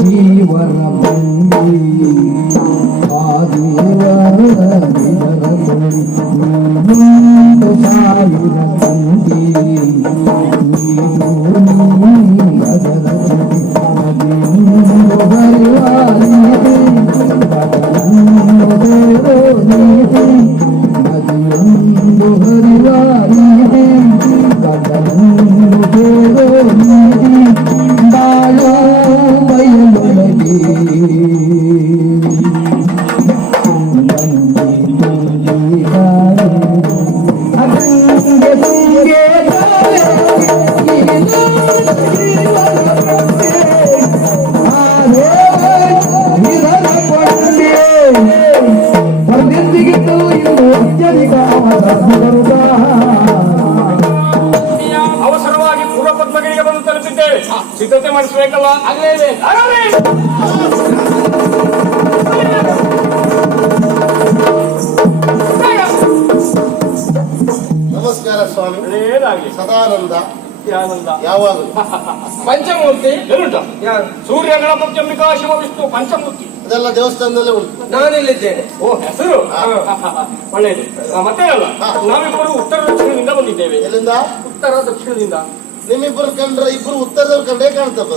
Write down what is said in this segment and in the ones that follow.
ಜೀವನ ಬಂದಿ ಸಾವಿರ ತಂದಿ ಅವಸರವಾಗಿ ಪೂರ್ವ ಪದ್ಮಗಿರಿಗೆ ಬಂದು ತಲುಪಿದ್ದೇವೆ. ಸಿದ್ಧತೆ ಮಾಡಿಸಬೇಕಲ್ಲ. ನಮಸ್ಕಾರ ಸ್ವಾಮಿ. ಏನಾಗಲಿ ಸದಾನಂದ ಆನಂದ ಯಾವಾಗಲೂ ಪಂಚಮೂರ್ತಿ ಎದುರುಂಟ. ಸೂರ್ಯ ಗಣಪತಿ ಅಂಬಿಕಾ ಶಿವ ವಿಷ್ಣು ಪಂಚಮೂರ್ತಿ ಅದೆಲ್ಲ ದೇವಸ್ಥಾನದಲ್ಲೇ ಉಂಟು. ನಾನಿಲ್ಲಿದ್ದೇನೆ. ಓ ಹೆಸರು ಒಳ್ಳೆಯದು. ಮತ್ತೆ ಅಲ್ಲ, ನಾವಿಬ್ಬರು ಉತ್ತರ ದಕ್ಷಿಣದಿಂದ ಬಂದಿದ್ದೇವೆ. ಎಲ್ಲಿಂದ? ಉತ್ತರ ದಕ್ಷಿಣದಿಂದ. ನಿಮ್ಮಿಬ್ಬರು ಕಂಡ್ರೆ ಇಬ್ರು ಉತ್ತರದವ್ರು ಕಂಡೇ ಕಾಣ್ತಪ್ಪ.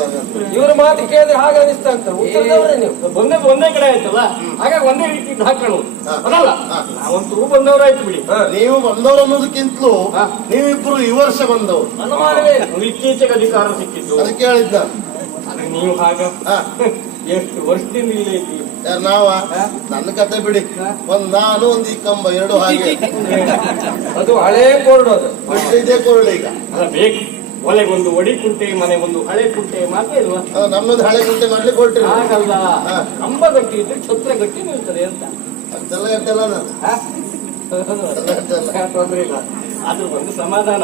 ಇವ್ರ ಮಾತು ಕೇಳಿದ್ರೆ ಹಾಗೆ ಅನಿಸ್ತಾ ಅಂತ. ಉತ್ತರದವರೇ ನೀವು. ಬಂದದ್ದು ಒಂದೇ ಕಡೆ ಆಯ್ತಲ್ಲ, ಹಾಗಾಗಿ ಒಂದೇ ರೀತಿ ಹಾಕೋಣ ಅದಲ್ಲ. ನಾವಂತೂ ಬಂದವರಾಯ್ತು ಬಿಡಿ. ನೀವು ಬಂದವರು ಅನ್ನೋದಕ್ಕಿಂತಲೂ ನೀವಿಬ್ರು ಈ ವರ್ಷ ಬಂದವರು. ಅನುಮಾನವೇ. ಇತ್ತೀಚೆಗೆ ಅಧಿಕಾರ ಸಿಕ್ಕಿದ್ದು. ಅದಕ್ಕೆ ಹೇಳಿದ್ದ. ನೀವು ಹಾಗ ಎಷ್ಟು ವರ್ಷದಿಂದ ಇಲ್ಲೇ ಇದ್ದೀವಿ. ನಾವ ನನ್ನ ಕತೆ ಬಿಡಿ. ನಾನು ಒಂದು ಈ ಕಂಬ ಎರಡು ಹಾಗೆ. ಅದು ಹಳೇ ಬೋರ್ಡ್. ಅದು ಇದೇ ಕೊರಳು ಈಗ. ಅಲ್ಲ ಬೇಕು. ಒಲೆಗೊಂದು ಒಡಿ ಕುಂಟೆ, ಮನೆಗೊಂದು ಹಳೆ ಕುಂಟೆ ಮಾತೇ ಇಲ್ವಾ? ನಮ್ಮದು ಹಳೆ ಕುಂಟೆ ಮಾಡ್ಲಿಕ್ಕೆ ಹೊರಟ್ರಿ. ಹಾಗಲ್ಲ, ಕಂಬ ಗಟ್ಟಿ ಇದ್ರೆ ಛತ್ರ ಗಟ್ಟಿ ನಿಲ್ತದೆ ಅಂತ. ಅದೆಲ್ಲ ಗಟ್ಟಲ್ಲ ನಾನು. ತೊಂದ್ರೆ ಇಲ್ಲ. ಆದ್ರೂ ಒಂದು ಸಮಾಧಾನ,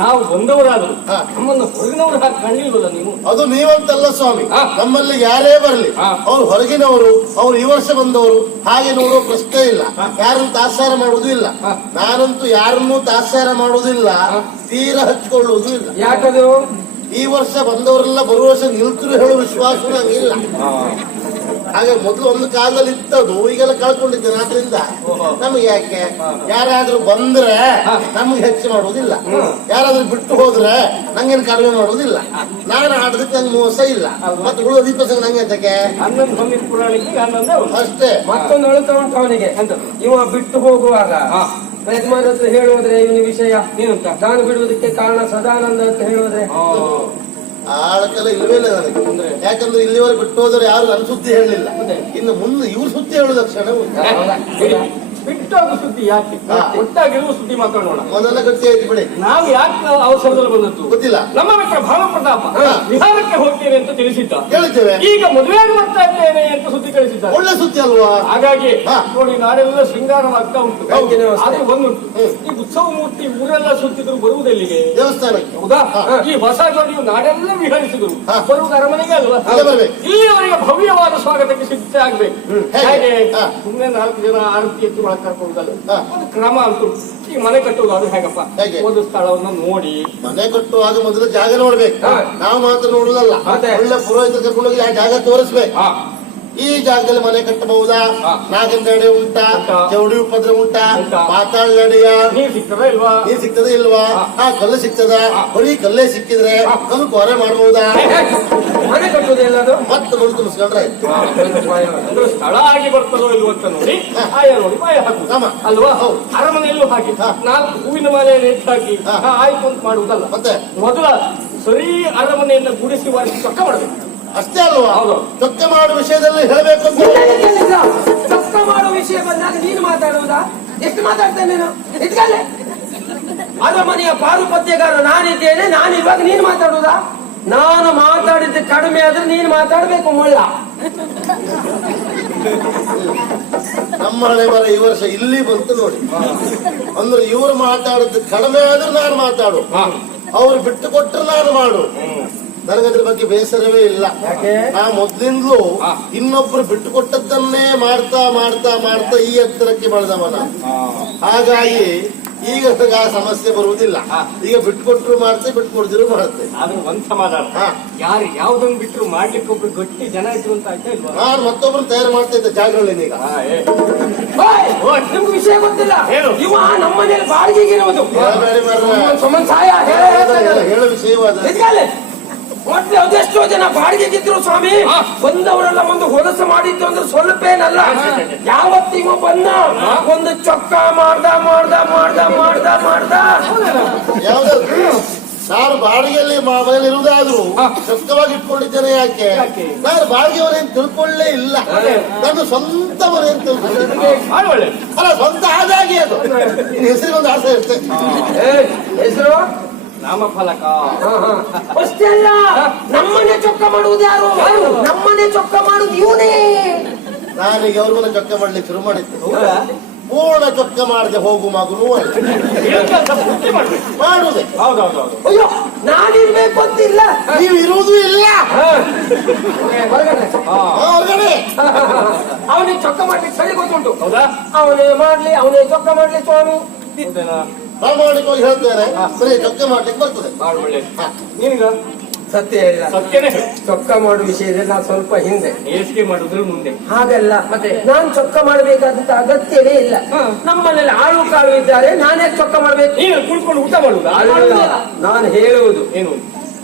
ನಾವು ಬಂದವರಾದ್ರು ನಮ್ಮನ್ನು ಹೊರಗಿನವರು ಹಾಕಿ ಕಾಣಲಿಲ್ವಲ್ಲ ನೀವು? ಅದು ನೀವಂತಲ್ಲ ಸ್ವಾಮಿ. ನಮ್ಮಲ್ಲಿ ಯಾರೇ ಬರಲಿ, ಅವ್ರು ಹೊರಗಿನವರು, ಅವ್ರು ಈ ವರ್ಷ ಬಂದವರು ಹಾಗೆ ನೋಡುವ ಪ್ರಶ್ನೆ ಇಲ್ಲ. ಯಾರನ್ನು ತಾತ್ಸಾರ ಮಾಡುವುದೂ ಇಲ್ಲ. ನಾನಂತೂ ಯಾರನ್ನೂ ತಾತ್ಸಾರ ಮಾಡುವುದಿಲ್ಲ, ತೀರಾ ಹಚ್ಕೊಳ್ಳುವುದೂ ಇಲ್ಲ. ಯಾಕದು? ಈ ವರ್ಷ ಬಂದವರೆಲ್ಲ ಬರುವ ವರ್ಷ ನಿಲ್ತರು ಹೇಳುವ ವಿಶ್ವಾಸ ನಂಗಿಲ್ಲ. ಹಾಗೆ ಮೊದಲು ಒಂದು ಕಾಲದಲ್ಲಿ ಇತ್ತದು, ಈಗೆಲ್ಲ ಕಳ್ಕೊಂಡಿದ್ದೇನೆ. ಆದ್ರಿಂದ ನಮ್ಗೆ ಯಾಕೆ, ಯಾರಾದ್ರೂ ಬಂದ್ರೆ ನಮ್ಗೆ ಹೆಚ್ಚು ಮಾಡುವುದಿಲ್ಲ, ಯಾರಾದ್ರೂ ಬಿಟ್ಟು ಹೋದ್ರೆ ನಂಗೇನು ಕಡಿಮೆ ಮಾಡುವುದಿಲ್ಲ. ನಾನು ಆಡೋದಕ್ಕೆ ನಂಗೆ ಮೋಸ ಇಲ್ಲ, ಮತ್ತೆ ಉಳಿದ ದೀಪಸ ನಂಗೆ ಅಂತಕ್ಕೆ ಅಷ್ಟೇ. ಮತ್ತೊಂದು ಅಳುತ್ತಾ ಉಂಟು ಅವನಿಗೆ. ಇವ ಬಿಟ್ಟು ಹೋಗುವಾಗ ಯಜಮಾನ ಹತ್ರ ಹೇಳುವುದ್ರೆ ಇವನ ವಿಷಯ ಏನಂತ, ನಾನು ಬಿಡುವುದಕ್ಕೆ ಕಾರಣ ಸದಾನಂದ ಅಂತ ಹೇಳುವುದ್ರೆ ಆಳಕ್ಕೆಲ್ಲ ಇಲ್ವೇ ಇಲ್ಲ ನನಗೆ. ಯಾಕಂದ್ರೆ ಇಲ್ಲಿವರೆಗೆ ಬಿಟ್ಟು ಹೋದ್ರೆ ಯಾರು ನನ್ನ ಸುದ್ದಿ ಹೇಳಲಿಲ್ಲ. ಇನ್ನು ಮುಂದೆ ಇವ್ರ ಸುದ್ದಿ ಹೇಳುದ ಕ್ಷಣ ಬಿಟ್ಟೋಗ ಸುದ್ದಿ ಯಾಕೆ, ಒಟ್ಟಾಗಿರುವ ಸುದ್ದಿ ಮಾತಾಡೋಣ. ಮೊದಲ ಗಟ್ಟಿ ಆಯ್ತು ಬಿಡಿ. ನಾವು ಯಾಕೆ ಅವಸರದಲ್ಲಿ ಬಂದದ್ದು ಗೊತ್ತಿಲ್ಲ. ನಮ್ಮ ಮಿತ್ರ ಭಾವಪ್ರತಾಪ ವಿಹಾರಕ್ಕೆ ಹೋಗ್ತೇನೆ ಅಂತ ತಿಳಿಸಿದ್ದ. ಕೇಳಿದ್ದೇವೆ. ಈಗ ಮದುವೆಗೆ ಬರ್ತಾ ಇದ್ದೇನೆ ಅಂತ ಸುದ್ದಿ ಕಳಿಸಿದ್ದ. ಒಳ್ಳೆ ಸುದ್ದಿ ಅಲ್ವಾ? ಹಾಗಾಗಿ ನೋಡಿ, ನಾಳೆಲ್ಲ ಶೃಂಗಾರವಾಗ್ತಾ ಉಂಟು. ಅದು ಬಂದುಂಟು. ಈ ಉತ್ಸವ ಮೂರ್ತಿ ಊರೆಲ್ಲ ಸುತ್ತಿದ್ರು ಬರುವುದೆಲ್ಲಿಗೆ? ದೇವಸ್ಥಾನಕ್ಕೆ. ಹೌದಾ? ಈ ಹೊಸ ಜೋಡಿಯು ನಾಡೆಲ್ಲ ವಿಹರಿಸಿದ್ರು, ಬರುವುದು ಅರಮನೆಗೆ ಅಲ್ವಾ? ಇಲ್ಲಿಯವರೆಗೆ ಭವ್ಯವಾದ ಸ್ವಾಗತಕ್ಕೆ ಸಿದ್ಧತೆ ಆಗ್ಬೇಕು. ಹಾಗೆ ಸುಮ್ಮನೆ 4 ಜನ ಆರತಿ ಎತ್ತು ಒಳಗೆ ಕರ್ಕೊಳ್ಳುವುದಲ್ಲ, ಒಂದು ಕ್ರಮ ಅಂತೂ. ಈ ಮನೆ ಕಟ್ಟುವುದು ಅದು ಹೇಗಪ್ಪ? ಒಂದು ಸ್ಥಳವನ್ನು ನೋಡಿ ಮನೆ ಕಟ್ಟುವಾಗ ಮೊದಲು ಜಾಗ ನೋಡ್ಬೇಕು. ನಾವು ಮಾತ್ರ ನೋಡುದಲ್ಲ, ಒಳ್ಳೆ ಪುರೋಹಿತ ಕರ್ಕೊಂಡೋಗಿ ಆ ಜಾಗ ತೋರಿಸ್ಬೇಕು. ಈ ಜಾಗದಲ್ಲಿ ಮನೆ ಕಟ್ಟಬಹುದಾ? ನಾಗನ ನಡೆ ಉಂಟಾ? ಚೌಡಿ ಉಪದ್ರ ಉಂಟಾ? ಪಾತಾಳ ನಡೆಯ ನೀರ್ ಸಿಗ್ತದ ಇಲ್ವಾ? ನೀರ್ ಸಿಗ್ತದೆ ಇಲ್ವಾ? ಕಲ್ಲು ಸಿಗ್ತದ? ಬರೀ ಕಲ್ಲೇ ಸಿಕ್ಕಿದ್ರೆ ನಮ್ಗೆ ಕೊರೆ ಮಾಡಬಹುದಾ? ಮನೆ ಕಟ್ಟುವುದು ಎಲ್ಲದು ಮತ್ತೆ ನೋಡಿ ತುಂಬಿಸ್ಕೊಂಡ್ರೆ ಅಂದ್ರೆ ಸ್ಥಳ ಆಗಿ ಬರ್ತದೋ ಇಲ್ವೋ ಅಂತ ನೋಡಿ ಆಯ ನೋಡಿ ಪಾಯ ಹಾಕುದು ಅಲ್ವಾ? ಅರಮನೆಯಲ್ಲೂ ಹಾಕಿ 4 ಹೂವಿನ ಮಾಲೆಯನ್ನು ಎತ್ತು ಹಾಕಿ ಆಯ್ತು ಅಂತ ಮಾಡುವುದಲ್ಲ. ಮತ್ತೆ ಮೊದಲ ಸರಿ ಅರಮನೆಯನ್ನು ಗುಡಿಸಿ ವಾರಿಸಿ ಚೊಕ್ಕ ಮಾಡಬೇಕು. ಅಷ್ಟೇ ಅಲ್ವಾ? ಚೊಕ್ಕ ಮಾಡುವ ವಿಷಯದಲ್ಲಿ ಹೇಳಬೇಕು ಅಂತ. ಚೊಕ್ಕ ಮಾಡುವ ವಿಷಯ ಬಂದಾಗ ನೀನು ಮಾತಾಡುವುದಾ? ಎಷ್ಟು ಮಾತಾಡ್ತೇನೆ ನೀನು? ಇಟ್ಕಲ್ಲೇ ಅರಮನೆಯ ಪಾರುಪತ್ಯಗಾರ ನಾನಿದ್ದೇನೆ, ನಾನಿರುವಾಗ ನೀನು ಮಾತಾಡುವುದಾ? ನಾನು ಮಾತಾಡಿದ್ದು ಕಡಿಮೆ ಆದ್ರೆ ನೀನು ಮಾತಾಡ್ಬೇಕು. ಮೊಳ್ಳ ನಮ್ಮ ಹಳೆ ಬರ ಈ ವರ್ಷ ಇಲ್ಲಿ ಬಂತು ನೋಡಿ. ಅಂದ್ರೆ ಇವ್ರು ಮಾತಾಡಿದ್ದು ಕಡಿಮೆ ಆದ್ರೆ ನಾನು ಮಾತಾಡು, ಅವ್ರು ಬಿಟ್ಟು ಕೊಟ್ಟರೆ ನಾನು ಮಾಡು. ನನಗದ್ರ ಬಗ್ಗೆ ಬೇಸರವೇ ಇಲ್ಲ. ನಾ ಮೊದ್ಲಿಂದಲೂ ಇನ್ನೊಬ್ರು ಬಿಟ್ಟು ಕೊಟ್ಟದ್ದನ್ನೇ ಮಾಡ್ತಾ ಮಾಡ್ತಾ ಮಾಡ್ತಾ ಈ ಎತ್ತರಕ್ಕೆ ಬೆಳೆದವನ. ಹಾಗಾಗಿ ಈಗ ಆ ಸಮಸ್ಯೆ ಬರುವುದಿಲ್ಲ. ಈಗ ಬಿಟ್ಕೊಟ್ರು ಮಾಡ್ತೇವೆ, ಬಿಟ್ಕೊಡ್ತಿರು ಮಾಡ್ತೇವೆ. ಆದ್ರೆ ಒಂದ್ ಸಮಾಧಾನ, ಯಾರು ಯಾವ್ದೊಂದು ಬಿಟ್ರು ಮಾಡ್ಲಿಕ್ಕೆ ಒಬ್ರು ಗಟ್ಟಿ ಜನ ಇದ್ರು ಅಂತ ಆಯ್ತಾ ಇಲ್ವಾ? ನಾನು ಮತ್ತೊಬ್ರು ತಯಾರು ಮಾಡ್ತಾ ಇದ್ದೆ ಜಾಗಗಳಲ್ಲಿ ಈಗ. ಓಯ್, ನಿಮ್ಗೆ ವಿಷಯ ಗೊತ್ತಿಲ್ಲ. ಏನು? ಇವ ನಮ್ಮನೇಲಿ ಬಾಡಿಗೆಗೆ ಇರುವುದು. ಹೇಳಬೇಡಿ ಮಾರ್ರೆ. ಸುಮ್ಮನೆ ಸಾಯ ಹೇಳೋ ವಿಷಯವಾದ ಮೊದ್ಲು ಅದೆಷ್ಟೋ ಜನ ಬಾಡಿಗೆಗಿದ್ರು ಸ್ವಾಮಿ. ಬಂದವರೆಲ್ಲ ಒಂದು ಹೊಲಸು ಮಾಡಿದ್ದು ಅಂದ್ರೆ ಸ್ವಲ್ಪ ಏನಲ್ಲ. ಯಾವತ್ತಿಗೂ ಬಂದ ಒಂದು ಚೊಕ್ಕ ಮಾಡ್ದ ಮಾಡ್ದ ಮಾಡ್ದ ಮಾಡ್ದ ಮಾಡ್ದ ಯಾವ್ದಾದ್ರು ನಾನು ಬಾಡಿಗೆಯಲ್ಲಿ ಮೊಬೈಲ್ ಇರುವುದಾದ್ರೂ ಸ್ವಸ್ಥವಾಗಿ ಇಟ್ಕೊಂಡಿದ್ದೇನೆ. ಯಾಕೆ? ನಾನು ಬಾಡಿಗೆ ಮನೆಯನ್ನು ತಿಳ್ಕೊಳ್ಳೇ ಇಲ್ಲ. ನಾನು ಸ್ವಂತ ಮನೆಯನ್ನು ತಿಳ್ಕೊಂಡಿದ್ದೇನೆ. ಅಲ್ಲ, ಸ್ವಂತ ಆದಾಗಿ ಅದು. ಹೆಸರಿಗೆ ಒಂದು ಆಸೆ ಇರುತ್ತೆ. ಹೆಸರು ನಾಮಫಲಕ. ಅಷ್ಟೇ ಅಲ್ಲ, ನಮ್ಮನೆ ಚೊಕ್ಕ ಮಾಡುವುದು ಯಾರು? ನಮ್ಮನೆ ಚೊಕ್ಕ ಮಾಡುದು ಇವನೇ. ನಾನೀಗ ಅವ್ರ ಮನೆ ಚೊಕ್ಕ ಮಾಡ್ಲಿಕ್ಕೆ ಶುರು ಮಾಡಿದ್ದೆ. ಪೂರ್ಣ ಚೊಕ್ಕ ಮಾಡದೆ ಹೋಗು ಮಗನೂ ಅಲ್ಲ, ಮಾಡುವುದೇ. ಹೌದೌದೌದು. ಅಯ್ಯೋ, ನಾನಿರ್ಬೇಕು ಅಂತಿಲ್ಲ. ನೀವು ಇರುವುದೂ ಇಲ್ಲ ಹೊರಗಡೆ. ಅವನಿಗೆ ಚೊಕ್ಕ ಮಾಡ್ಲಿಕ್ಕೆ ಸರಿ ಗೊತ್ತುಂಟು. ಹೌದಾ? ಅವನೇ ಮಾಡ್ಲಿ, ಅವನೇ ಚೊಕ್ಕ ಮಾಡ್ಲಿ ಸ್ವಾಮಿ. ಪ್ರಾಮಾಣಿಕವಾಗಿ ಹೇಳ್ತೇನೆ, ಸರಿ ಚೊಕ್ಕ ಮಾಡ್ಲಿಕ್ಕೆ ಬರ್ತದೆ. ಬಾಳ ಒಳ್ಳೆ. ನೀನೀಗ ಸತ್ಯ ಇಲ್ಲ, ಸತ್ಯನೇ ಹೇಳು. ಚೊಕ್ಕ ಮಾಡುವ ವಿಷಯದಲ್ಲಿ ನಾನು ಸ್ವಲ್ಪ ಹಿಂದೆ. ಏಸಿಗೆ ಮಾಡಿದ್ರು ಮುಂದೆ. ಹಾಗಲ್ಲ, ಮತ್ತೆ ನಾನ್ ಚೊಕ್ಕ ಮಾಡಬೇಕಾದಂತ ಅಗತ್ಯವೇ ಇಲ್ಲ. ನಮ್ಮನೇಲಿ ಆಳು ಕಾಳು ಇದ್ದಾರೆ, ನಾನೇ ಚೊಕ್ಕ ಮಾಡ್ಬೇಕು. ನೀನು ಕುಳ್ಕೊಂಡು ಊಟ ಮಾಡುದಾ? ನಾನು ಹೇಳುವುದು ಏನು?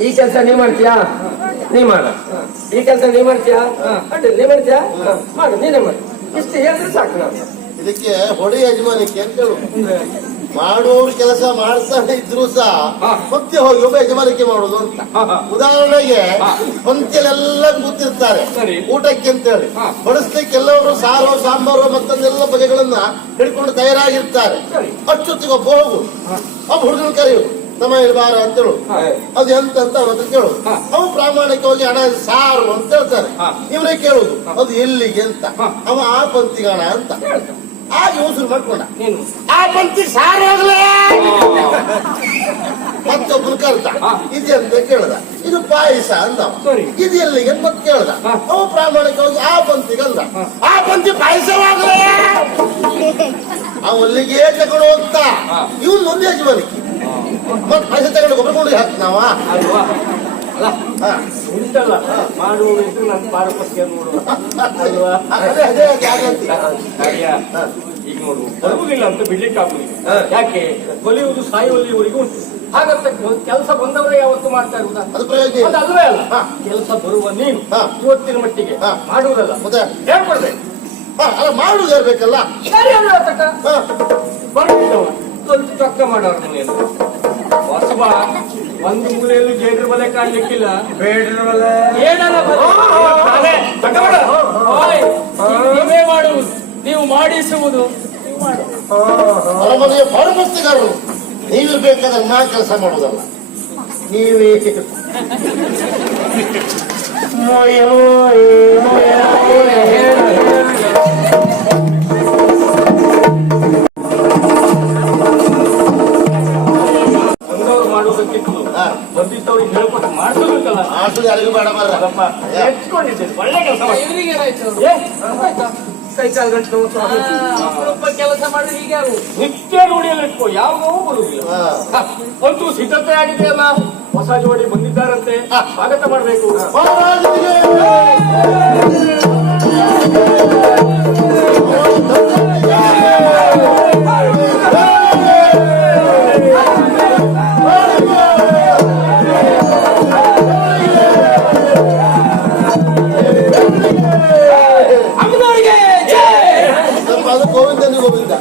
ಈ ಕೆಲಸ ನೀ ಮಾಡ್ತೀಯಾ? ನೀ ಮಾಡ. ಈ ಕೆಲಸ ನೀ ಮಾಡ್ತೀಯಾ? ಅಡ್ಡಿ ನೀ ಮಾಡ್ತೀಯಾ? ಮಾಡು, ನೀನೇ ಮಾಡು. ಇಷ್ಟು ಹೇಳಿದ್ರೆ ಸಾಕು. ನಾವು ಇದಕ್ಕೆ ಹೊಡೆ ಯಜಮಾನಿಕೆ ಅಂತ ಹೇಳು. ಮಾಡುವವರು ಕೆಲಸ ಮಾಡ್ತಾನೆ ಇದ್ರು ಸಹ ಮತ್ತೆ ಹೋಗಿ ಒಬ್ಬ ಯಜಮಾನಿಕೆ ಮಾಡುದು ಅಂತ. ಉದಾಹರಣೆಗೆ ಪಂಕ್ತಿಯಲ್ಲೆಲ್ಲ ಕೂತಿರ್ತಾರೆ ಊಟಕ್ಕೆ ಅಂತ ಹೇಳಿ, ಬಡಿಸ್ಲಿಕ್ಕೆ ಎಲ್ಲವರು ಸಾರು ಸಾಂಬಾರು ಮತ್ತೊಂದೆಲ್ಲ ಬಗೆಗಳನ್ನ ಹಿಡ್ಕೊಂಡು ತಯಾರಾಗಿರ್ತಾರೆ. ಅಚ್ಚೊತ್ತಿಗೆ ಒಬ್ಬ ಹೋಗು, ಒಬ್ಬ ಹುಡುಗನ ಕರೆಯುವುದು, ನಮ್ಮ ಇರಬಾರ ಅಂತ ಹೇಳು. ಅದು ಎಂತ ಅಂತ ಅವನ ಹತ್ರ ಕೇಳುದು. ಅವು ಪ್ರಾಮಾಣಿಕವಾಗಿ ಹಣ ಸಾರು ಅಂತ ಹೇಳ್ತಾರೆ. ಇವನೇ ಕೇಳುದು ಅದು ಎಲ್ಲಿಗೆ ಅಂತ. ಅವ ಆ ಪಂಕ್ತಿಗಾಣ ಅಂತ ಹಾಗೆ ಉಸಿರು ಮಾಡ್ಕೊಂಡ. ಆ ಪಂಕ್ತಿ ಸಾರಾಗ್ಲೇ ಮತ್ತೊಬ್ಬನ ಕರ್ತ ಇದೆಂತ ಕೇಳ್ದ, ಇದು ಪಾಯಸ ಅಂದ. ಇದು ಎಲ್ಲಿಗೆ ಮತ್ತೆ ಕೇಳ್ದ. ಅವ ಪ್ರಾಮಾಣಿಕವಾಗಿ ಆ ಪಂಕ್ತಿಗೆ ಅಂದ, ಆ ಪಂಕ್ತಿ ಪಾಯಸವಾಗ್ಲೇ. ಅವಲ್ಲಿಗೆ ತಗೊಂಡು ಹೋಗ್ತಾ ಇವನ್ ಒಂದೇ ಯಜಮಾನಿಕೆ ಮತ್ ಪಾಯಸ ತಗೊಂಡು ಗೊಬ್ಬರಕೊಂಡು ಹಾಕ್ತ ನಾವ ಉಂಟಲ್ಲ ಮಾಡುವ ನನ್ನ ಪಾರಪತ್ಯ ನೋಡುವ. ಅದೇ ಜಾಗೃತಿ. ಈಗ ನೋಡು, ಬರುವುದಿಲ್ಲ ಅಂತ ಬಿಡ್ಲಿಕ್ಕೆ ಆಗುದಿಲ್ಲ. ಯಾಕೆ? ಕೊಲಿಯುವುದು ಸಾಯುವಲ್ಲಿವರೆಗೂ ಉಂಟು. ಹಾಗಂತ ಕೆಲಸ ಬಂದವರೇ ಯಾವತ್ತು ಮಾಡ್ತಾ ಇರುವುದ? ಅದು ಪ್ರಯೋಜನ ಅದು ಅಲ್ವೇ ಅಲ್ಲ. ಕೆಲಸ ಬರುವ ನೀನು ಇವತ್ತಿನ ಮಟ್ಟಿಗೆ ಮಾಡುವುದಲ್ಲ, ಮತ್ತೆ ಹೇಳ್ಕೊಡ್ಬೇಕು. ಅಲ್ಲ ಮಾಡುದು ಇರ್ಬೇಕಲ್ಲ. ಬರ್ತಿದ್ದವ ಸ್ವಲ್ಪ ಚೊಕ್ಕ ಮಾಡೋರು ಮನೆಯಲ್ಲಿ ಹೊಸಬ ಒಂದು ಮೂಲೆಯಲ್ಲಿ ಜೇಡ್ರ ಬಲೆ ಕಾಣ್ಲಿಕ್ಕಿಲ್ಲ. ಬೇಡ್ರ ಬಲೆ ಏನಲ್ಲ ನೀವೇ ಮಾಡುವುದು, ನೀವು ಮಾಡಿಸುವುದು. ಅರಮನೆಯ ಪಾರುಪತ್ಯಗಾರರು ನೀವಿರ್ಬೇಕಾದ್ರೆ ನಾ ಕೆಲಸ ಮಾಡುವುದಲ್ಲ, ನೀವೇ ಬಂದವರು ಮಾಡುವುದಕ್ಕಿತ್ತು ಬಂದಿದ್ದವ್ರಿಗೆ ಹೇಳ್ಕೊಟ್ಟು ಮಾಡಿಸೋದಕ್ಕಲ್ಲ. ಆಟದ ಯಾರಿಗೂ ಬೇಡ ಮಾರಪ್ಪ. ಹೆಚ್ಕೊಂಡಿದ್ದೇನೆ, ಒಳ್ಳೆ ಕೆಲಸ ಕೈ ಕಾಲು ಗಂಟು ಸ್ವಲ್ಪ ಕೆಲಸ ಮಾಡಿದ್ರೆ ಹೀಗೆ ನಿತ್ಯ ರೂಢಿಯಲ್ಲಿ ಇಟ್ಕೋ, ಯಾವುದೋ ಬರುವುದಿಲ್ಲ. ಅಂತೂ ಸಿದ್ಧತೆ ಆಗಿದೆಯಲ್ಲ, ಹೊಸ ಜೋಡಿ ಬಂದಿದ್ದಾರಂತೆ, ಸ್ವಾಗತ ಮಾಡಬೇಕು. ಅದು ಗೋವಿಂದನಿಗೆ ಗೋವಿಂದ.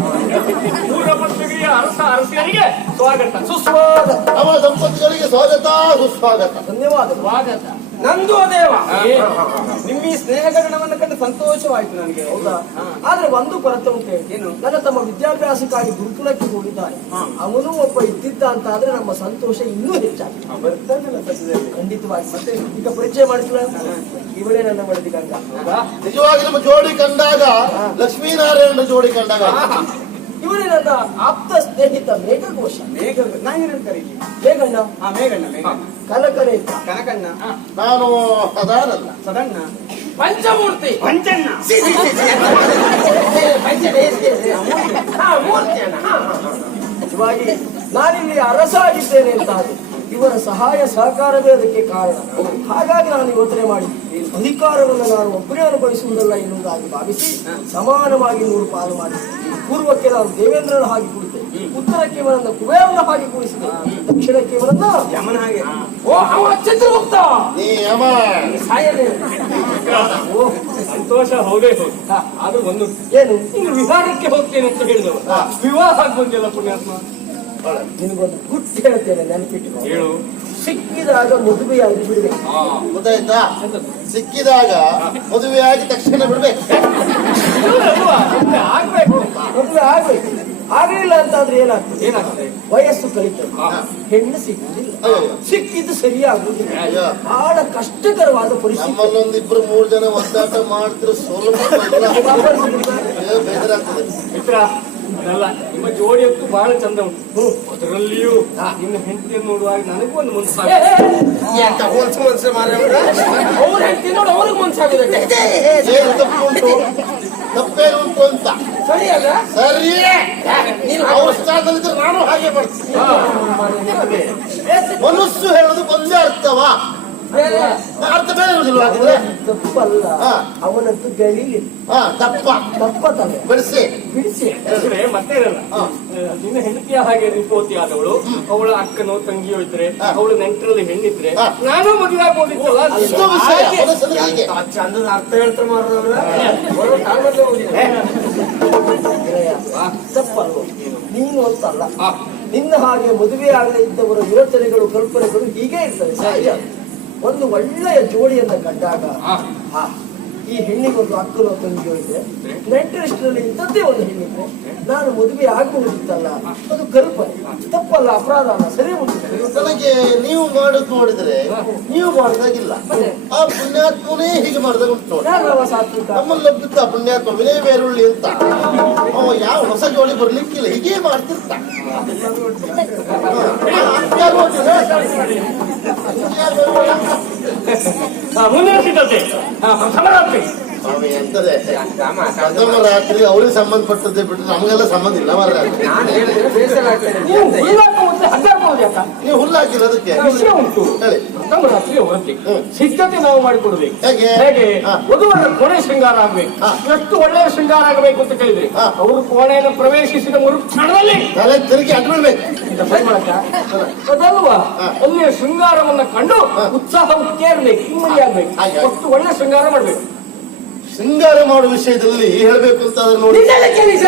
ಪೂರ್ವ ಪತ್ರಿಕೆಯ ಅರಸ ಅರಸಿಯರಿಗೆ ಸ್ವಾಗತ ಸುಸ್ವಾಗತ. ನಮ್ಮ ದಂಪತಿಗಳಿಗೆ ಸ್ವಾಗತ ಸುಸ್ವಾಗತ. ಧನ್ಯವಾದ. ಸ್ವಾಗತ. ನಂದು ಅದೇವ. ನಿಮ್ಮ ಈ ಸ್ನೇಹಗಣವನ್ನು ಕಂಡು ಸಂತೋಷವಾಯಿತು ನನಗೆ. ಹೌದಾ? ಆದ್ರೆ ಒಂದು ಕೊರತೆ ಉಂಟು. ಏನು? ನನ್ನ ತಮ್ಮ ವಿದ್ಯಾಭ್ಯಾಸಕ್ಕಾಗಿ ಗುರುಕುಲಕ್ಕೆ ಹೋಗಿದ್ದಾರೆ. ಅವನು ಒಬ್ಬ ಇದ್ದಿದ್ದ ಅಂತ ಆದ್ರೆ ನಮ್ಮ ಸಂತೋಷ ಇನ್ನೂ ಹೆಚ್ಚಾಗಿದೆ. ಬರ್ತಾನಲ್ಲ ಸದ್ಯದಲ್ಲಿ. ಖಂಡಿತವಾಗಿ. ಮತ್ತೆ ಈಗ ಪರಿಚಯ ಮಾಡಿಸ್ಲ, ಇವಳೇ ನನ್ನ ಮಡದಿ ಗಂಗ. ನಿಜವಾಗಿ ನಮ್ಮ ಜೋಡಿ ಕಂಡಾಗ ಲಕ್ಷ್ಮೀನಾರಾಯಣ ಜೋಡಿ ಕಂಡಾಗ ಇವನೇ ನನ್ನ ಆಪ್ತ ಸ್ನೇಹಿತ ಮೇಘಘೋಷ. ನಾನು ಏನಂತ ಕರೀಲಿ? ಮೇಘಣ್ಣ. ಮೇಘಣ್ಣ. ಕನಕನೇತ್ರ. ಕನಕಣ್ಣ. ನಾನು ಅದಾನಲ್ಲ ಸದಣ್ಣ. ಪಂಚಮೂರ್ತಿ. ಪಂಚಣ್ಣ. ಮೂರ್ತಿ ಅಣ್ಣ. ನಿಜವಾಗಿ ನಾನಿಲ್ಲಿ ಅರಸಾಗಿದ್ದೇನೆ ಅಂತ ಆದ್ರೆ ಇವರ ಸಹಾಯ ಸಹಕಾರವೇ ಅದಕ್ಕೆ ಕಾರಣ. ಹಾಗಾಗಿ ನಾನು ಯೋಚನೆ ಮಾಡಿ ಅಧಿಕಾರವನ್ನು ನಾನು ಒಬ್ಬರೇ ಅನುಭವಿಸುವುದಲ್ಲ ಎನ್ನುವುದಾಗಿ ಭಾವಿಸಿ ಸಮಾನವಾಗಿ 3 ಪಾಲು ಮಾಡಿ ಪೂರ್ವಕ್ಕೆ ನಾನು ದೇವೇಂದ್ರನ ಹಾಗೆ ಕುಳಿತೆ, ಉತ್ತರಕ್ಕೆ ಇವರನ್ನ ಕುಬೇರನ ಹಾಗೆ ಕುಳಿಸಿದೆ, ದಕ್ಷಿಣಕ್ಕೆ ಇವರನ್ನ ಯಮನ ಹಾಗೆ. ಓ ಅವ ಚಿತ್ರಗುಪ್ತ ನೀ ಯಮ ಸಾಯಲೇ. ಓ ಸಂತೋಷ ಹೋಗೇ ಹೋಗಿ. ಆದ್ರೂ ಒಂದು ಏನು ನೀನು ವಿಹಾರಕ್ಕೆ ಹೋಗ್ತೇನೆ ಅಂತ ಹೇಳಿದವ ವಿವಾಹ ಆಗಿ ಬಂದಿಲ್ಲ ಪುಣ್ಯಾತ್ಮ. ನಿನಗೊಂದು ಗುಟ್ಟು ಹೇಳ್ತೇನೆ, ನೆನಪಿಟ್ಟು ಹೇಳು. ಸಿಕ್ಕಿದಾಗ ಮದುವೆಯಾಗಿ ಬಿಡಬೇಕು. ಗೊತ್ತಾಯ್ತಾ? ಸಿಕ್ಕಿದಾಗ ಮದುವೆಯಾಗಿ ತಕ್ಷಣ ಬಿಡ್ಬೇಕು. ಆಗ್ಬೇಕು. ಮದುವೆ ಆಗ್ಬೇಕು. ಆಗಲಿಲ್ಲ ಅಂತಾದ್ರೆ ಏನಾಗ್ತದೆ? ಏನಾಗ್ತದೆ? ವಯಸ್ಸು ಕಲಿತದೆ, ಹಾ. ಹೆಣ್ಣು ಸಿಗುವುದಿಲ್ಲ, ಅಯ್ಯೋ. ಸಿಕ್ಕಿದ್ದು ಸರಿಯಾಗುವುದಿಲ್ಲ, ಅಯ್ಯೋ. ಬಹಳ ಕಷ್ಟಕರವಾದ ಪರಿಸ್ಥಿತಿ. ನಮ್ಮಲ್ಲೊಂದು 2-3 ಜನ ಒದ್ದಾಟ ಮಾಡಿದ್ರೆ ಸ್ವಲ್ಪ ಬೇಜಾರಾಗ್ತದೆ. ಮಿತ್ರ ಅಲ್ಲ, ನಿಮ್ಮ ಜೋಡಿ ಅಂತೂ ಬಹಳ ಚಂದ ಉಂಟು. ಅದರಲ್ಲಿಯೂ ನಿನ್ನ ಹೆಂಡತಿಯನ್ನು ನೋಡುವಾಗ ನನಗೂ ಒಂದು ಮನಸ್ಸು ಎಂತ ಮನ್ಸು ಮಾರ್ರೆ ಅವ್ರ ಹೆಂಡತಿ ನೋಡಿ ಅವ್ರಿಗೆ ಮನ್ಸಾಗುತ್ತೆ. ಏನ್ ತಪ್ಪು ಉಂಟು, ತಪ್ಪೇ ಉಂಟು ಅಂತ ಸರಿ ಅಲ್ಲ? ಸರಿಯೇ. ನೀನು ಅವ್ರ ಸ್ಥಾನದಲ್ಲಿದ್ರೆ ನಾನು ಹಾಗೆ ಮಾಡ್ತೀನಿ. ಮನಸ್ಸು ಹೇಳೋದು ಒಂದೇ ಅರ್ಥವಾ? ಬೇರೆ ಅರ್ಥ ಬೇರೆ ಇರುವುದಿಲ್ಲ ಹಾಗಿದ್ರೆ? ತಪ್ಪಲ್ಲ, ಹಾ. ಅವನದ್ದು ಗಳಿಲಿ ತಪ್ಪ ತಪ್ಪತಲ್ಲ, ಬಿಡಿಸಿ. ಬಿಡಿಸಿ. ಹೆಸರೇ ಮತ್ತೆ ಇರಲ್ಲ. ನಿನ್ನ ಹೆಂಡತಿಯ ಹಾಗೆ ರಿಪೋತಿ ಆದವಳು, ಅವಳ ಅಕ್ಕನೋ ತಂಗಿಯೋ ಇದ್ರೆ, ಅವಳ ನೆಂಟರಲ್ಲಿ ಹೆಣ್ಣಿದ್ರೆ ನಾನು ಮದುವೆ ಆಗ್ಬೋದಿತ್ತಲ್ಲ. ಇಷ್ಟು ವಿಷಯ ಮನಸ್ಸಲ್ಲಿ ಹೀಗೆ. ಚಂದದ ಅರ್ಥ ಹೇಳ್ತಾರೆ ಮಾರ್ರೆ. ತಪ್ಪಲ್ವ? ನೀನು ಅಂತಲ್ಲ, ನಿನ್ನ ಹಾಗೆ ಮದುವೆ ಆಗದೆ ಇದ್ದವರ ಯೋಚನೆಗಳು ಕಲ್ಪನೆಗಳು ಹೀಗೆ ಇರ್ತವೆ. ಸಹಜ. ಒಂದು ಒಳ್ಳೆಯ ಜೋಡಿಯನ್ನ ಕಂಡಾಗ ಈ ಹೆಣ್ಣಿಗೊಂದು ಅಕ್ಕನೋ ತಂಗಿಯೋ ಇದ್ರೆ, ನೆಂಟರಿಷ್ಟರಲ್ಲಿ ಇಂಥದ್ದೇ ಒಂದು ಹೆಣ್ಣಿದ್ರೆ ನಾನು ಮದುವೆ ಆಗಬಹುದಿತ್ತಲ್ಲ, ಅದು ಕಲ್ಪನೆ. ತಪ್ಪಲ್ಲ, ಅಪರಾಧ ಅಲ್ಲ, ಸರಿ ಉಂಟು. ನನಗೆ ನೀವು ಮಾಡೋದು ನೋಡಿದ್ರೆ ನೀವು ಮಾಡಿದಾಗಿಲ್ಲ, ಆ ಪುಣ್ಯಾತ್ಮನೇ ಹೀಗೆ ಮಾಡಿದಾಗ ಉಂಟು ನೋಡಿ. ಯಾರವ ಸಾತ್ವಿಕ? ನಮ್ಮಲ್ಲೊಬ್ಬಿದ್ದ ಪುಣ್ಯಾತ್ಮ ವಿನಯ ಬೇರುಳ್ಳಿ ಅಂತ, ಅವ ಯಾವ ಹೊಸ ಜೋಡಿ ಬರ್ಲಿಕ್ಕಿಲ್ಲ, ಹೀಗೆ ಮಾಡ್ತಿರ್ತ. ಮುಂದಿನ ಸಿದ್ಧತೆ ಸಮರಾತ್ರಿ. ಸ್ವಾಮಿ ಎಂತದೆ ಪ್ರಥಮ ರಾತ್ರಿ ಅವ್ರಿಗೆ ಸಂಬಂಧಪಟ್ಟದ್ದೇ ಬಿಟ್ಟರೆ ನಮಗೆಲ್ಲ ಸಂಬಂಧ ಇಲ್ಲ ಮಾರ್ರೆ. ನಾನು ಹೇಳಿದ್ರೆ ಬೇಸರ ಆಗ್ತದೆ. ನೀವು ಹುಲ್ಲಾಕುವಂತೆ ಹಗ್ಗಾಕುವುದು ಯಾಕ? ನೀವು ಹುಲ್ಲಾಕಿಲ್ಲ ಅದಕ್ಕೆ ವಿಷಯ ಉಂಟು. ಹೇಳಿ. ಪ್ರಥಮ ರಾತ್ರಿ ಹೊರತಿ ಸಿದ್ಧತೆ ನಾವು ಮಾಡಿಕೊಡ್ಬೇಕು. ಹೇಗೆ? ಹೇಗೆ? ಹಾ. ವಧುವರ ಕೋಣೆ ಶೃಂಗಾರ ಆಗ್ಬೇಕು. ಹಾ. ಎಷ್ಟು ಒಳ್ಳೆಯ ಶೃಂಗಾರ ಆಗಬೇಕು ಅಂತ ಕೇಳಿದ್ರೆ, ಹಾ. ಅವರು ಕೋಣೆಯನ್ನು ಪ್ರವೇಶಿಸಿದ ಮರುಕ್ಷಣದಲ್ಲಿ ತಲೆ ತಿರುಗಿ ಅಡ್ಬಿಡ್ಬೇಕು. ಅದಲ್ವಾ, ಹಾ. ಅಲ್ಲಿಯ ಶೃಂಗಾರವನ್ನ ಕಂಡು ಉತ್ಸಾಹ ಉಕ್ಕೇರ್ಬೇಕು, ಇಮ್ಮಡಿ ಆಗ್ಬೇಕು. ಹಾಗೆ. ಅಷ್ಟು ಒಳ್ಳೆ ಶೃಂಗಾರ ಮಾಡ್ಬೇಕು. ಶೃಂಗಾರ ಮಾಡುವ ವಿಷಯದಲ್ಲಿ ಹೇಳ್ಬೇಕು ಅಂತ ಅದನ್ನ ನೋಡಿ. ನಿನ್ನದಕ್ಕೆ ನಿಜ.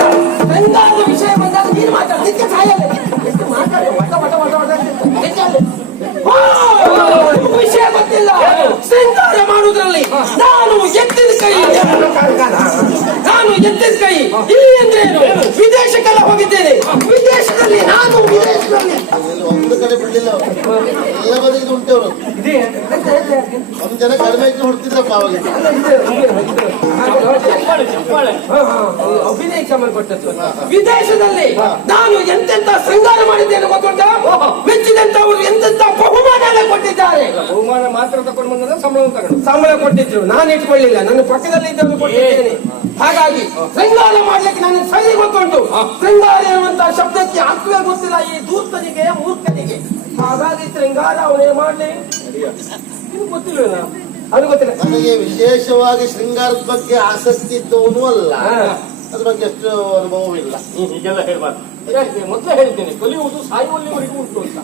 ನಂಗಾದ ವಿಷಯ ಬಂದಾಗ ನೀನು ಮಾತಾಡ್ತಿದ್ದೆ ಸಾಯಲ್ಲ. ಎಷ್ಟು ಮಾತಾಡ ವಟ ವಟ ವಟ ವಟ ಅಂತ ನಿಜಾಲೆ. ವಿಷಯ ಗೊತ್ತಿಲ್ಲ. ಶೃಂಗಾರ ಮಾಡುವುದರಲ್ಲಿ ನಾನು ಎತ್ತಿದ ಕೈ, ನಾನು ಎತ್ತಿದ ಕೈ. ಇಲ್ಲಿ ಅಂದ್ರೆ ಏನು? ವಿದೇಶಕ್ಕೆಲ್ಲ ಹೋಗಿದ್ದೇನೆ. ವಿದೇಶದಲ್ಲಿ ನಾನು ವಿದೇಶದಲ್ಲಿ ಒಂದು ಕಡೆ ಬಿಡ್ಲಿಲ್ಲ ಅವ್ರು. ಎಲ್ಲ ಬದಿಗೆ ಉಂಟವರು. ಒಂದ್ ಜನ ಕಡಿಮೆ ಇಟ್ಟು ಹೊಡ್ತಿದ್ರಪ್ಪ ಅವಾಗ. ಚಪ್ಪಾಳೆ ಚಪ್ಪಾಳೆ. ಅಭಿನಯಕ್ಕೆ ಸಂಬಂಧಪಟ್ಟದ್ದು. ವಿದೇಶದಲ್ಲಿ ನಾನು ಎಂತೆಂತ ಶೃಂಗಾರ ಮಾಡಿದ್ದೇನೆ ಗೊತ್ತುಂಟ? ಮೆಚ್ಚಿದಂತವರು ಎಂತೆಂತ ಬಹುಮಾನ ಎಲ್ಲ ಕೊಟ್ಟಿದ್ದಾರೆ. ಬಹುಮಾನ ಮಾತ್ರ ತಕೊಂಡು ಬಂದ್ರೆ ಸಂಬಳ ತಗೊಂಡು ಸಂಬಳ ಕೊಟ್ಟಿದ್ರು, ನಾನು ಇಟ್ಕೊಳ್ಳಿಲ್ಲ. ನನ್ನ ಪಕ್ಕದಲ್ಲಿ ಇದ್ದವರು ಕೊಟ್ಟಿದ್ದೇನೆ. ಹಾಗಾಗಿ ಶೃಂಗಾರ ಮಾಡ್ಲಿಕ್ಕೆ ನನಗೆ ಸರಿ ಗೊತ್ತುಂಟು. ಶೃಂಗಾರ ಎನ್ನುವಂತಹ ಶಬ್ದಕ್ಕೆ ಅರ್ಥವೇ ಗೊತ್ತಿಲ್ಲ ಈ ದೂರ್ತನಿಗೆ, ಮೂರ್ಖನಿಗೆ. ಹಾಗಾಗಿ ಶೃಂಗಾರ ಅವನೇ ಮಾಡ್ಲಿ. ಇದು ಗೊತ್ತಿಲ್ಲ, ಅದು ಗೊತ್ತಿಲ್ಲ. ನನಗೆ ವಿಶೇಷವಾಗಿ ಶೃಂಗಾರದ ಬಗ್ಗೆ ಆಸಕ್ತಿ ಇದ್ದವನು ಅಲ್ಲ, ಅದ್ರ ಬಗ್ಗೆ ಎಷ್ಟು ಅನುಭವವಿಲ್ಲ. ಹೀಗೆಲ್ಲ ಹೇಳ್ಬಾರ್ದು. ಮೊದಲೇ ಹೇಳಿದ್ದೇನೆ, ಕಲಿಯುವುದು ಸಾಯುವಲ್ಲಿವರೆಗೂ ಉಂಟು ಅಂತ.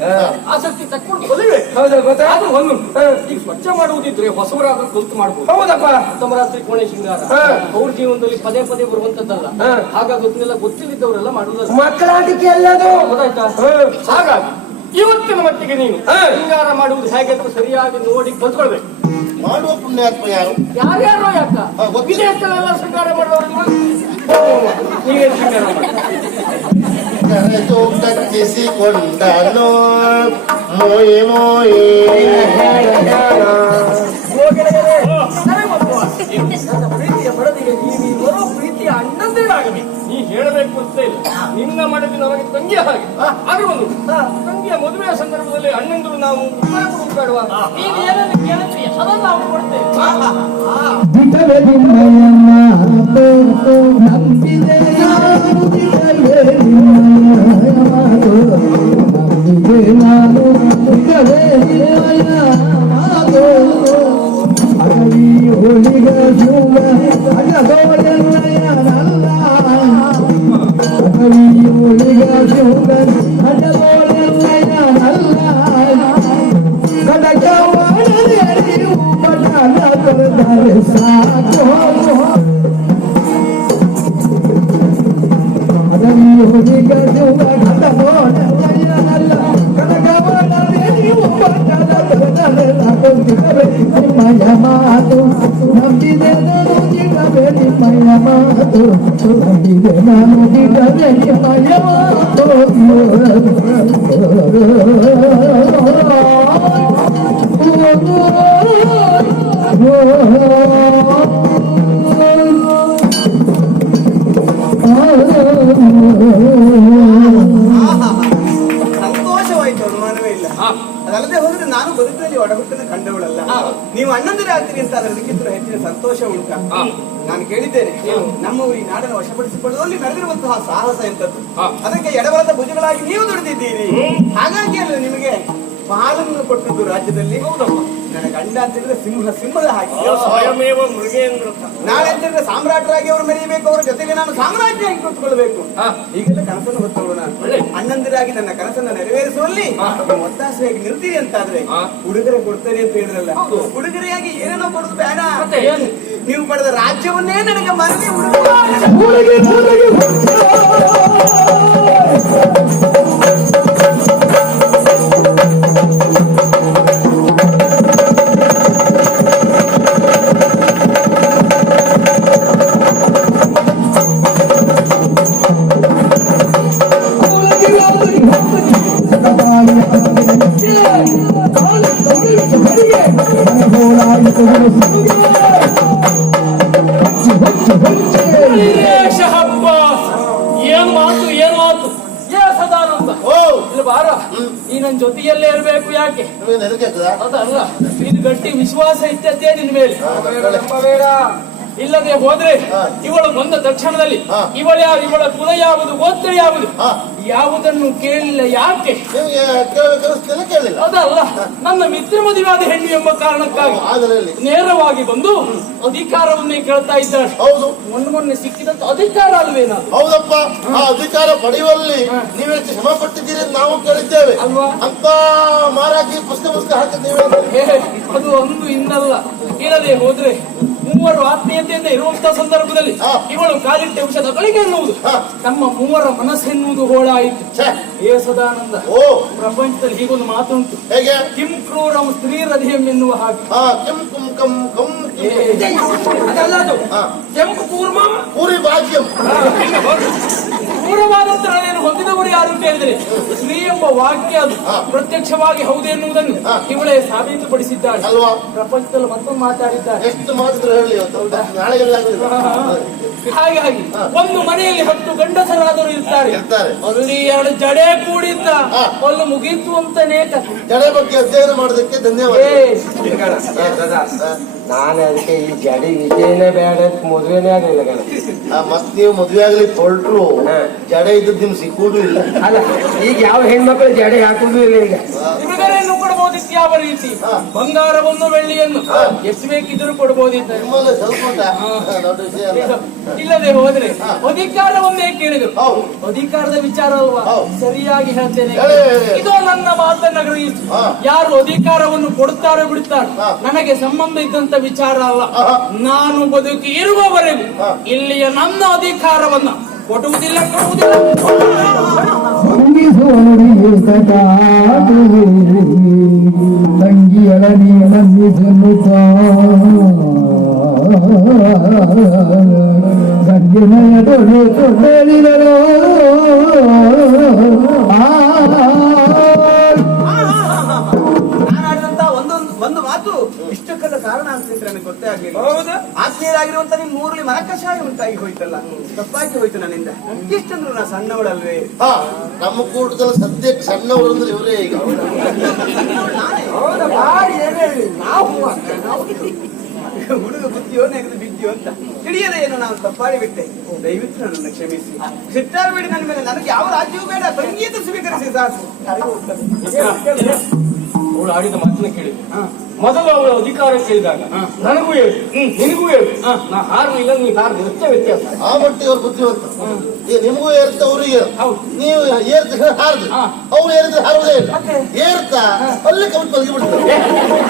ಆಸಕ್ತಿ ತಕ್ಕೊಂಡು ಕಲಿಬೇಕು. ಹೌದಾ? ಗೊತ್ತಾ? ಅದು ಒಂದು ಈಗ ಸ್ವಚ್ಛ ಮಾಡುವುದಿದ್ರೆ ಹೊಸವರಾದ್ರೂ ಕಲಿತು ಮಾಡ್ಬೋದು. ಹೌದಪ್ಪ. ಪ್ರಥಮ ರಾತ್ರಿ ಕೋಣೆ ಶೃಂಗಾರ ಅವ್ರ ಜೀವನದಲ್ಲಿ ಪದೇ ಪದೇ ಬರುವಂತದ್ದಲ್ಲ. ಹಾಗಾಗಿ ಗೊತ್ತಿಲ್ಲ, ಗೊತ್ತಿಲ್ಲದವರೆಲ್ಲ ಮಾಡುವುದಲ್ಲ. ಮಕ್ಕಳಾಟಿಕೆ ಎಲ್ಲದು ಗೊತ್ತಾಯ್ತಾ? ಹಾಗಾಗಿ ಇವತ್ತಿನ ಮಟ್ಟಿಗೆ ನೀನು ಶೃಂಗಾರ ಮಾಡುವುದು ಹೇಗೆ ಅಂತ ಸರಿಯಾಗಿ ನೋಡಿ ಕಲ್ತ್ಕೊಳ್ಬೇಕು. ಮಾಡುವ ಪುಣ್ಯಾತ್ಮ ಯಾರು? ಯಾರ್ಯಾರೋ ಯಾಕ ಗೊತ್ತಿಲ್ಲ. ವಿದೇಶದಲ್ಲೆಲ್ಲ ಶೃಂಗಾರ ಮಾಡುವವರು ನೀವೇನು ಶೃಂಗಾರ ಮಾಡಿ ಕರೆದು ಕಟ್ಟಿಸಿಕೊಂಡನು ಮೋಯಿ ಮೋಯಿ. ನನ್ನ ಪ್ರೀತಿಯ ಬಡದಿಗೆ ನೀವಿಬ್ಬರು ಪ್ರೀತಿಯ ಅಣ್ಣಂದಿರಾಗಬೇಕು. ನೀ ಹೇಳಬೇಕು ಅಂತ ಇಲ್ಲ, ನಿನ್ನ ಮಡದಿ ನಮಗೆ ತಂಗಿಯ ಹಾಗೆ. ಆದ್ರೆ ಒಂದು ತಂಗಿಯ ಮದುವೆಯ ಸಂದರ್ಭದಲ್ಲಿ ಅಣ್ಣಂದರು ನಾವು ಉತ್ತರ ಕೊಡುವುದು ಬೇಡವಾ? ನೀನು ಏನನ್ನು ಕೇಳುತ್ತೀಯ ಅದನ್ನು ನಾವು ಕೊಡ್ತೇವೆ. ಬಿಟ್ಟರೆ ನಿನ್ನಯನ್ನ ನಂಬಿದೆ ನಾನು, ಬಿಟ್ಟರೆ ನಿನ್ನಯ ಮಾತು ದಿಟವೇ ನಿಮ್ಮಯ ಮಾತು ಅಗಲಿ ಹೋಳಿಗ ಶಿವ ಅಗದೋಳೆಯ ನಲ್ಲ ಅಗಲಿ ಹೋಳಿಗ ಶಿವ ಅಗದೋಳೆಯ ನಲ್ಲ ಕಡಕವಾಡದೆ ಪಟಲ ತೊರೆದರೆ ಸಾಕು ಅಗಲಿ ಹೋಳಿಗ ಶಿವ ಅಗದೋಳೆಯ ನಲ್ಲ ನಿಮ್ಮಯ ಮಾತು ನಂಬಿದೆ ನಾನು ದಿಟವೇ ನಿಮ್ಮಯ ಮಾತು ನಂಬಿದೆ ನಾನು ದಿಟವೇ ನಿಮ್ಮಯ ಮಾತು ಸಂತೋಷವಾಯ್ತು, ಅನುಮಾನವೇ ಇಲ್ಲ. ಅದಲ್ಲದೆ ಹೋದ್ರೆ ನಾನು ಬದುಕಿನಲ್ಲಿ ಒಡಹುಟ್ಟನ್ನು ಕಂಡವಳಲ್ಲ. ನೀವು ಅಣ್ಣಂದಿರೇ ಆಗ್ತೀರಿ ಅಂತ ಅದಕ್ಕಿಂತ ಹೆಚ್ಚಿನ ಸಂತೋಷ ಉಂಟ. ನಾನು ಕೇಳಿದ್ದೇನೆ, ನಮ್ಮ ಊರಿ ನಾಡನ್ನು ವಶಪಡಿಸಿಕೊಳ್ಳುವಲ್ಲಿ ನಡೆದಿರುವಂತಹ ಸಾಹಸ ಎಂತದ್ದು. ಅದಕ್ಕೆ ಎಡಬಲದ ಭುಜಗಳಾಗಿ ನೀವು ದುಡಿದಿದ್ದೀರಿ. ಹಾಗಾಗಿ ಅಲ್ಲ ನಿಮಗೆ ಪಾಲನ್ನು ಕೊಟ್ಟದ್ದು ರಾಜ್ಯದಲ್ಲಿ. ನನ್ನ ಗಂಡ ಅಂತ ಹೇಳಿದ್ರೆ ಸಿಂಹದ ಹಾಗೆ. ಸ್ವಯಮೇವ ಮೃಗೇಂದ್ರ. ನಾಳೆ ಅಂತ ಹೇಳಿದ್ರೆ ಸಾಮ್ರಾಟರಾಗಿ ಅವರು ಮೆರೆಯಬೇಕು, ಅವರ ಜೊತೆಗೆ ನಾನು ಸಾಮ್ರಾಜ್ಯವಾಗಿ ಕೂತ್ಕೊಳ್ಬೇಕು. ಈಗೆಲ್ಲ ಕನಸನ್ನು ಹೊತ್ತವಳು ನಾನು. ಅಣ್ಣಂದಿರಾಗಿ ನನ್ನ ಕನಸನ್ನು ನೆರವೇರಿಸುವಲ್ಲಿ ಒತ್ತಾಸೆಯಾಗಿ ನಿಲ್ತೀರಿ ಅಂತಾದ್ರೆ ಉಡುಗೊರೆ ಕೊಡ್ತೇನೆ ಅಂತ ಹೇಳಿದ್ರಲ್ಲ, ಉಡುಗೊರೆಯಾಗಿ ಏನೇನೋ ಕೊಡುದು ಬೇಡ. ನೀವು ಪಡೆದ ರಾಜ್ಯವನ್ನೇ ನನಗೆ ಮರಳಿ ಏನು ಮಾತು ಏನು ಮಾತು ಸದಾನಂದ. ಇಲ್ಲಿ ಬಾರ, ಈ ನನ್ ಜೊತೆಯಲ್ಲೇ ಇರ್ಬೇಕು. ಯಾಕೆ ಅದಲ್ಲ, ಇದು ಗಟ್ಟಿ ವಿಶ್ವಾಸ ಇದ್ದದ್ದೇ ನಿನ್ ಮೇಲೆ. ಬೇಡ, ಇಲ್ಲದೆ ಹೋದ್ರೆ ಇವಳು ಬಂದ ತಕ್ಷಣದಲ್ಲಿ ಇವಳ ಕುಲ ಯಾವುದು, ಗೋತ್ರ ಯಾವುದು, ಯಾವುದನ್ನು ಕೇಳಿಲ್ಲ. ಯಾಕೆ ಅದಲ್ಲ, ನನ್ನ ಮಿತ್ರ ಮದುವೆಯಾದ ಹೆಣ್ಣು ಎಂಬ ಕಾರಣಕ್ಕಾಗಿ ನೇರವಾಗಿ ಬಂದು ಅಧಿಕಾರವನ್ನೇ ಕೇಳ್ತಾ ಇದ್ದಾಳೆ. ಹೌದು, ಮೊನ್ನೆ ಸಿಕ್ಕಿದಂತ ಅಧಿಕಾರ ಅಲ್ವೇನಾ? ಹೌದಪ್ಪ, ಆ ಅಧಿಕಾರ ಪಡೆಯುವಲ್ಲಿ ನೀವೇ ಶ್ರಮ ಪಟ್ಟಿದ್ದೀರಿ ಅಂತ ನಾವು ಕೇಳಿದ್ದೇವೆ ಅಲ್ವಾ? ಅಂತ ಮಾರಾಕಿ ಪುಸ್ತಕ ಹಾಕಿದ್ದೇವೆ. ಅದು ಒಂದು ಇನ್ನಲ್ಲ. ಇಲ್ಲದೆ ಹೋದ್ರೆ ಮೂವರು ಆತ್ಮೀಯತೆಯಿಂದ ಇರುವಂತಹ ಸಂದರ್ಭದಲ್ಲಿ ಇವಳು ಕಾಲಿಟ್ಟ ವಿಷದ ಗಳಿಗೆ ಎನ್ನುವುದು ನಮ್ಮ ಮೂವರ ಮನಸ್ಸೆನ್ನುವುದು ಹೋಳಾಯಿತು. ಸದಾನಂದ, ಪ್ರಪಂಚದಲ್ಲಿ ಹೀಗೊಂದು ಮಾತುಂಟು, ಹೇಗೆ? ಕಿಂ ಕ್ರೂರಂ ಸ್ತ್ರೀರಧಿಯಂ ಎನ್ನುವ ಹಾಗೆ. ಅದಲ್ಲ, ಅದು ಕೆಂಪು ಕೂರ್ಮಂ ಪೂರಿ ಭಾಗ್ಯಂ. ಕ್ರೂರವಾದಂತರನ್ನು ಹೊಂದಿದವರು ಯಾರು ಕೇಳಿದರೆ ಸ್ತ್ರೀ ಎಂಬ ವಾಕ್ಯ ಅದು ಪ್ರತ್ಯಕ್ಷವಾಗಿ ಹೌದು ಎನ್ನುವುದನ್ನು ಇವಳೇ ಸಾಬೀತುಪಡಿಸಿದ್ದಾಳೆ. ಅಲ್ವಾ? ಪ್ರಪಂಚದಲ್ಲಿ ಮತ್ತೊಂದು ಮಾತಾಡಿದ್ದಾರೆ. ಎಷ್ಟು ಮಾತ್ರ ಹೇಳಿ, ನಾಳೆಗೆಲ್ಲ ಹಾಗಾಗಿ ಒಂದು ಮನೆಯಲ್ಲಿ 10 ಗಂಡಸರಾದರೂ ಇರ್ತಾರೆ. ಅಲ್ಲಿ 2 ಜಡೆ ಕೂಡಿದ್ದ ಒಂದು ಮುಗೀತು ಅಂತಾನೆ ಕಥೆ. ಜಡೆ ಬಗ್ಗೆ ಅಧ್ಯಯನ ಮಾಡೋದಕ್ಕೆ ಧನ್ಯವಾದ. ನಾನು ಅದಕ್ಕೆ ಈ ಜಡಿ ವಿಷಯನೇ ಬೇಡ, ಮದುವೆನೇ ಆಗಲಿಲ್ಲ ಗಣ. ಮತ್ ನೀವು ಮದುವೆ ಆಗ್ಲಿ ಹೊರಟ್ರು ಜಡೆ ಇದ್ದದ್ದು ನಿಮ್ಗೆ ಸಿಕ್ಕುವುದು ಇಲ್ಲ. ಅಲ್ಲ, ಈಗ ಯಾವ ಹೆಣ್ಮಕ್ಳು ಜಡೆ ಹಾಕುದು ಇಲ್ಲ. ಈಗ ಉಡುಗೊರೆಯನ್ನು ಕೊಡಬಹುದಿತ್ತು. ಯಾವ ರೀತಿ? ಬಂಗಾರವನ್ನು ಬೆಳ್ಳಿಯನ್ನು ಎಷ್ಟು ಬೇಕಿದ್ರು ಕೊಡಬಹುದಿತ್ತು. ಇಲ್ಲದೆ ಹೋದ್ರೆ ಅಧಿಕಾರವನ್ನೇ ಕೇಳಿದ್ರು. ಅಧಿಕಾರದ ವಿಚಾರ ಅಲ್ವಾ? ಸರಿಯಾಗಿ ಹೇಳ್ತೇನೆ, ಇದು ನನ್ನ ಮಾತನ್ನ ಗ್ರಹಿಸಿ. ಯಾರು ಅಧಿಕಾರವನ್ನು ಕೊಡುತ್ತಾರೋ ಬಿಡುತ್ತಾರೋ ನನಗೆ ಸಂಬಂಧ ಇದ್ದಂತ ವಿಚಾರ ಅಲ್ಲ. ನಾನು ಬದುಕಿ ಇರುವವರೆಗೂ ಇಲ್ಲಿಯ ನನ್ನ ಅಧಿಕಾರವನ್ನ ಕೊಡುವುದಿಲ್ಲ. ತಂಗಿಯಳ ನೀ ಗಂಡಿನಯದೊಳು ಹೇಳಿದಳು. ಒಂದು ಮಾತು ಇಷ್ಟಕ್ಕೆಲ್ಲ ಕಾರಣ ಅಂತ ನನಗೆ ಗೊತ್ತೇ ಆಗ್ಲಿಲ್ಲ. ಆತ್ಮೀಯರಾಗಿರುವಂತ ನಿಮ್ ಊರಲ್ಲಿ ಮನಕಷಾಯ ಉಂಟಾಗಿ ಹೋಯ್ತಲ್ಲ, ತಪ್ಪಾಗಿ ಹೋಯ್ತು ನನ್ನಿಂದ. ಇಷ್ಟಂದ್ರು ನಾ ಸಣ್ಣವಳಲ್ವೇ? ನಮ್ಮ ಕೂಟದಲ್ಲಿ ಸದ್ಯಕ್ಕೆ ಸಣ್ಣವರು ಅಂದ್ರೆ ಇವರೇ. ಈಗ ಹುಡುಗ ಬುದ್ಧಿಯೋ ನೆಗೆದು ಬಿದ್ದಿಯೋ ಅಂತ ತಿಳಿಯದೆ ಏನೋ ನಾನು ತಪ್ಪಾಡಿ ಬಿಟ್ಟೆ. ದಯವಿಟ್ಟು ನನ್ನನ್ನು ಕ್ಷಮಿಸಿ. ಸಿಟ್ಟಾರಬೇಡಿ ನನ್ನ ಮೇಲೆ. ನನಗೆ ಯಾವ ರಾಜ್ಯವೂ ಬೇಡ, ಸಂಗೀತ ಸ್ವೀಕರಿಸಿ ಸಾಕು. ಅವಳು ಆಡಿದ ಮಾತನ್ನ ಕೇಳಿದ್ದೆ. ಮೊದಲು ಅವಳು ಅಧಿಕಾರ ಕೇಳಿದಾಗ ನನಗೂ ಹೇಳು, ನಿನಗೂ ಹೇಳು, ನಾ ಹಾರಲಿಲ್ಲ, ನೀ ಹಾರದು, ಎಷ್ಟೇ ವ್ಯತ್ಯಾಸ. ಆ ಮಟ್ಟಿಗೆ ಅವ್ರು ಬುದ್ಧಿವಂತ. ನಿಮಗೂ ಏರುತ್ತೆ, ಅವ್ರಿಗೆ ನೀವು ಏರ್ತ ಹಾರದು, ಅವ್ರು ಏರಿದ್ರೆ ಹಾರುವುದೇ ಇಲ್ಲ. ಏರ್ತಾ ಅಲ್ಲಿ ಕವಿಟ್ ಮಲಗಿ ಬಿಡ್ತಾರೆ.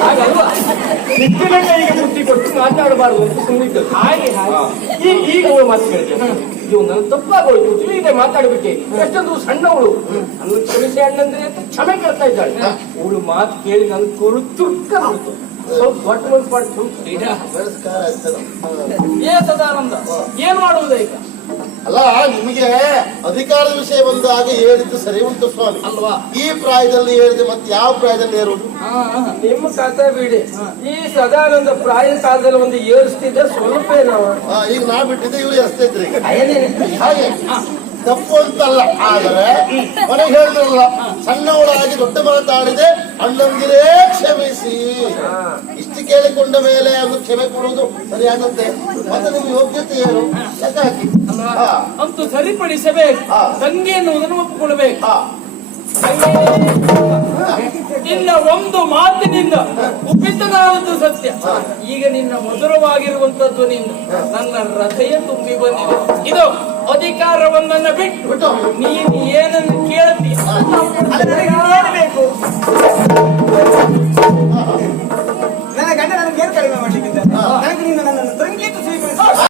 ಹಾಗಲ್ವಾ, ನಿಟ್ಟಿನ ಕೈಗೆ ಬುದ್ಧಿ ಕೊಟ್ಟು ಮಾತಾಡಬಾರ್ದು ಅಂತ ಸುಮ್ಮನಿದ್ದು. ಹಾಗೆ ಈಗ ಅವಳು ಮಾತು ಕೇಳಿದೆ, ಇದು ನನ್ನ ತಪ್ಪಾಗೋಯ್ತು, ತಿಳಿಯದೆ ಮಾತಾಡ್ಬಿಟ್ಟೆ, ಎಷ್ಟೊಂದು ಸಣ್ಣವಳು, ನನ್ನ ಕ್ಷಮಿಸಿ ಅಣ್ಣಂದ್ರೆ ಅಂತ ಕ್ಷಮೆ ಕೇಳ್ತಾ ಇದ್ದಾಳೆ. ಅವಳು ಮಾತು ಕೇಳಿ ನನ್ನ ಕೊಡು ತುರ್ಕ ಸ್ವಲ್ಪ ದೊಡ್ಡ ಮನ್ಸು ಮಾಡ್ತು. ನಮಸ್ಕಾರ ಆಯ್ತಲ್ಲ. ಏ ಸದಾನಂದ, ಏನ್ ಮಾಡುವುದ ಈಗ? ಅಲ್ಲ, ನಿಮಗೆ ಅಧಿಕಾರದ ವಿಷಯ ಬಂದಾಗ ಹೇಳಿದ್ದು ಸರಿ ಉಂಟು ಸ್ವಾಮಿ ಅಲ್ವಾ? ಈ ಪ್ರಾಯದಲ್ಲಿ ಹೇಳಿದೆ ಮತ್ತೆ ಯಾವ ಪ್ರಾಯದಲ್ಲಿ ಏರುವುದು? ನಿಮ್ಮ ಕಥೆ ಬಿಡಿ. ಈ ಸದಾನಂದ ಪ್ರಾಯ ಕಾಲದಲ್ಲಿ ಒಂದು ಏರಿಸ್ತಿದ್ದೆ ಸ್ವಲ್ಪ ನಾವು. ಈಗ ನಾ ಬಿಟ್ಟಿದ್ದೆ, ಇವ್ರು ಎಸ್ತಾ ಇದ್ರಿ. ಹಾಗೆ ತಪ್ಪು ಅಂತಲ್ಲ, ಆದರೆ ಮನೆಗೆ ಹೇಳಿದ್ರಲ್ಲ, ಸಣ್ಣವಳಾಗಿ ದೊಡ್ಡ ಮಾತಾಡಿದೆ, ಅಣ್ಣಂದಿರೇ ಕ್ಷಮಿಸಿ. ಇಷ್ಟು ಕೇಳಿಕೊಂಡ ಮೇಲೆ ಅದು ಕ್ಷಮೆ ಕೊಡುವುದು ಸರಿಯಾದಂತೆ. ಮತ್ತೆ ನಿಮ್ ಯೋಗ್ಯತೆ ಏನು ಲೆಕ್ಕ ಹಾಕಿ. ಅಂತೂ ಸರಿಪಡಿಸಬೇಕು, ತಂಗಿ ಎನ್ನುವುದನ್ನು ಒಪ್ಪಿಕೊಳ್ಬೇಕು. ನಿನ್ನ ಒಂದು ಮಾತಿನಿಂದ ಉಪಿತನಾದದ್ದು ಸತ್ಯ. ಈಗ ನಿನ್ನ ಮಧುರವಾಗಿರುವಂತದ್ದು ನಿನ್ನ ನನ್ನ ಹೃದಯ ತುಂಬಿ ಬಂದಿದೆ. ಇದು ಅಧಿಕಾರವನ್ನ ಬಿಟ್ಟು ನೀನು ಏನನ್ನು ಕೇಳ್ತೀಯ